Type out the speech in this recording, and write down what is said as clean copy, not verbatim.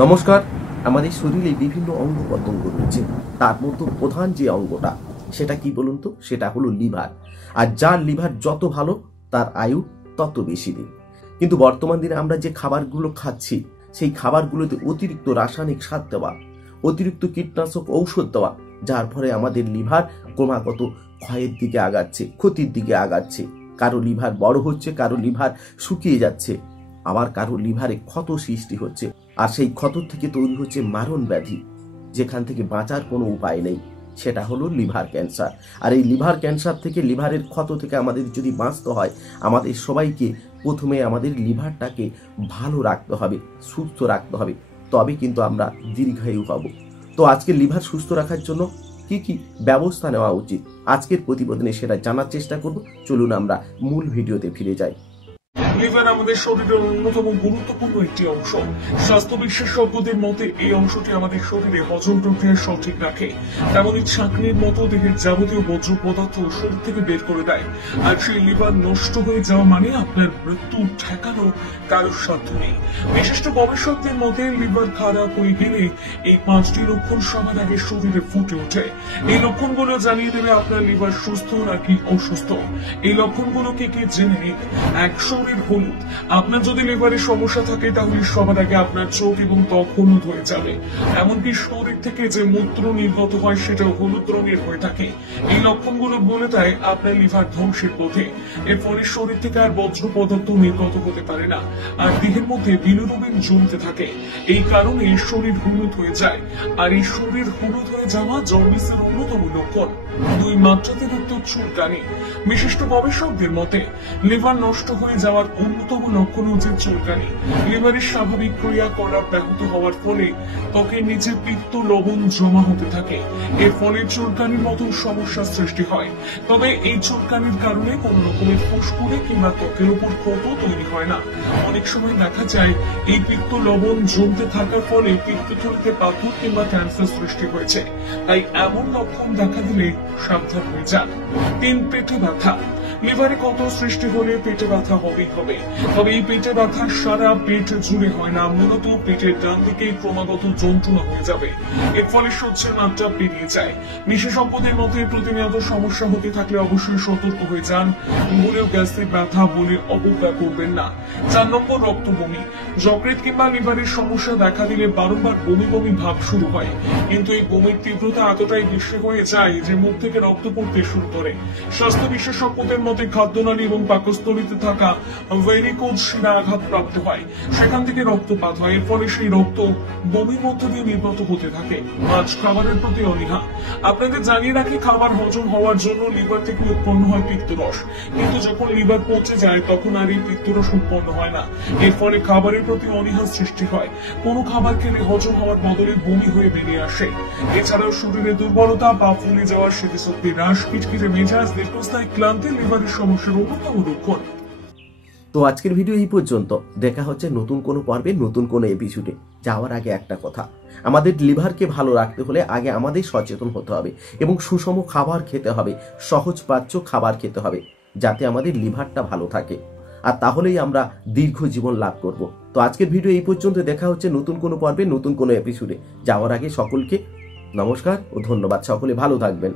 নমস্কার। আমাদের শরীরে বিভিন্ন অঙ্গ প্রত্যঙ্গ রয়েছে, তার মধ্যে প্রধান যে অঙ্গটা সেটা কি বলুন তো, সেটা হলো লিভার। আর যার লিভার যত ভালো তার আয়ু তত বেশি দিন। কিন্তু বর্তমান দিনে আমরা যে খাবারগুলো খাচ্ছি সেই খাবারগুলোতে অতিরিক্ত রাসায়নিক সার দেওয়া, অতিরিক্ত কীটনাশক ঔষধ দেওয়া, যার ফলে আমাদের লিভার ক্রমাগত ক্ষয়ের দিকে আগাচ্ছে, ক্ষতির দিকে আগাচ্ছে। কারো লিভার বড় হচ্ছে, কারো লিভার শুকিয়ে যাচ্ছে, আবার কারো লিভারে ক্ষত সৃষ্টি হচ্ছে। আর সেই ক্ষত থেকে তৈরি হচ্ছে মারণ ব্যাধি, যেখান থেকে বাঁচার কোনো উপায় নেই, সেটা হলো লিভার ক্যান্সার। আর এই লিভার ক্যান্সার থেকে, লিভারের ক্ষত থেকে আমাদের যদি বাঁচতে হয়, আমাদের সবাইকে প্রথমে আমাদের লিভারটাকে ভালো রাখতে হবে, সুস্থ রাখতে হবে, তবে কিন্তু আমরা দীর্ঘায়ু হব। তো আজকে লিভার সুস্থ রাখার জন্য কি কি ব্যবস্থা নেওয়া উচিত, আজকের প্রতিবেদনে সেটা জানার চেষ্টা করব। চলুন আমরা মূল ভিডিওতে ফিরে যাই। লিভার আমাদের শরীরের অন্যতম গুরুত্বপূর্ণ একটি অংশ। স্বাস্থ্য বিশেষজ্ঞদের মতে এই অংশটি আমাদের শরীরে হজম প্রক্রিয়া সঠিক রাখে, তেমনি ছাঁকনির মতো দেহের যাবতীয় বর্জ্য পদার্থ শরীর থেকে বের করে দেয়। আর সেই লিভার নষ্ট হয়ে যাওয়া মানে আপনার মৃত্যু ঠেকানো কারোর সাধ্য নেই। বিশিষ্ট গবেষকদের মতে লিভার খারাপ হয়ে গেলে এই 5টি লক্ষণ সবার আগে শরীরে ফুটে ওঠে। এই লক্ষণগুলো জানিয়ে দেবে আপনার লিভার সুস্থ নাকি অসুস্থ। এই লক্ষণগুলো কি জেনে নিন। এক, শরীর হলুদ। আপনার যদি লিভারের সমস্যা থাকে তাহলে সবার আগে আপনার চোখ এবং ত্বক হলুদ হয়ে যাবে। এমনকি শরীর থেকে যে মূত্র নির্গত হয় সেটাও হলুদ রঙের হয়ে থাকে। এই লক্ষণগুলো বলে দেয় আপনার লিভার ধ্বংসের পথে। এর ফলে শরীর থেকে আর বজ্র পদার্থ নির্গত হতে পারে না, আর দেহের মধ্যে বিলিরুবিন জমতে থাকে। এই কারণে শরীর হলুদ হয়ে যায়। আর এই শরীর হলুদ হয়ে যাওয়া জন্ডিসের অন্যতম লক্ষণ। 2, মাত্রাতিরিক্ত চুলকানি। বিশিষ্ট গবেষকদের মতে লিভার নষ্ট হয়ে যাওয়ার অন্যতম লক্ষণ হচ্ছে চুলকানি। লিভারের স্বাভাবিক ক্রিয়া করা ব্যাহত হওয়ার ফলে ত্বকের নিচে পিত্ত লবণ জমা হতে থাকে। এর ফলে চুলকানির মতো সমস্যার সৃষ্টি হয়। তবে এই চুলকানির কারণে কোন রকমের ফুসকুড়ি কিংবা ত্বকের উপর ক্ষত তৈরি হয় না। অনেক সময় দেখা যায় এই পিত্ত লবণ জমতে থাকার ফলে পিত্তথলিতে পাথর কিংবা ক্যান্সার সৃষ্টি হয়েছে। তাই এমন লক্ষণ দেখা দিলে সাবধান হয়ে যান। 3, পেটে ব্যথা। লিভারে ক্ষত সৃষ্টি হলে পেটে ব্যথা হবেই হবে। তবে এই পেটে ব্যথা সারা পেট জুড়ে হয় না, মূলত পেটের ডান দিকে ক্রমাগত যন্ত্রণা হয়ে যাবে। এর ফলে সহ্যের মাত্রা পেরিয়ে যায়। বিশেষজ্ঞদের মতে প্রতিনিয়ত সমস্যা হতে থাকলে অবশ্যই সতর্ক হয়ে যান। ভুলেও গ্যাসের ব্যথা বলে অবজ্ঞা করবেন না। 4 নম্বর, রক্ত বমি। যকৃৎ কিংবা লিভারের সমস্যা দেখা দিলে বারংবার বমি বমি ভাব শুরু হয়, কিন্তু এই বমির তীব্রতা এতটাই বেশি হয়ে যায় যে মুখ থেকে রক্ত পড়তে শুরু করে। স্বাস্থ্য বিশেষজ্ঞদের মতে খাদ্যনালী এবং পাকস্থলীতে থাকা ভেরিকোজ শিরা আঘাত প্রাপ্ত হয়, সেখান থেকে রক্তপাত হয়। এর ফলে সেই রক্ত বমির মধ্য দিয়ে নির্গত হতে থাকে। 5, খাবারের প্রতি অনীহা। আপনাদের জানিয়ে রাখি, খাবার হজম হওয়ার জন্য লিভার থেকে উৎপন্ন হয় পিত্তরস, কিন্তু যখন লিভার পচে যায় তখন আর এই পিত্তরস উৎপন্ন হয় না। এর ফলে খাবারের প্রতি অনীহা সৃষ্টি হয়। কোনো খাবার খেলে হজম হওয়ার বদলে বমি হয়ে বেরিয়ে আসে। এছাড়াও শরীরে দুর্বলতা বা ফুলে যাওয়ার স্মৃতিশক্তি হ্রাস, খিটখিটে মেজাজ, দীর্ঘস্থায়ী ক্লান্তি লিভারের সমস্যার অন্যতম লক্ষণ। তো আজকের ভিডিও এই পর্যন্ত। দেখা হচ্ছে নতুন কোনো পর্বে, নতুন কোনো এপিসোডে। যাওয়ার আগে একটা কথা, আমাদের লিভারকে ভালো রাখতে হলে আগে আমাদের সচেতন হতে হবে এবং সুষম খাবার খেতে হবে, সহজপাচ্য খাবার খেতে হবে, যাতে আমাদের লিভারটা ভালো থাকে। আর তাহলেই আমরা দীর্ঘ জীবন লাভ করব। তো আজকের ভিডিও এই পর্যন্ত। দেখা হচ্ছে নতুন কোনো পর্বে, নতুন কোনো এপিসোডে। যাওয়ার আগে সকলকে নমস্কার ও ধন্যবাদ। সকলে ভালো থাকবেন।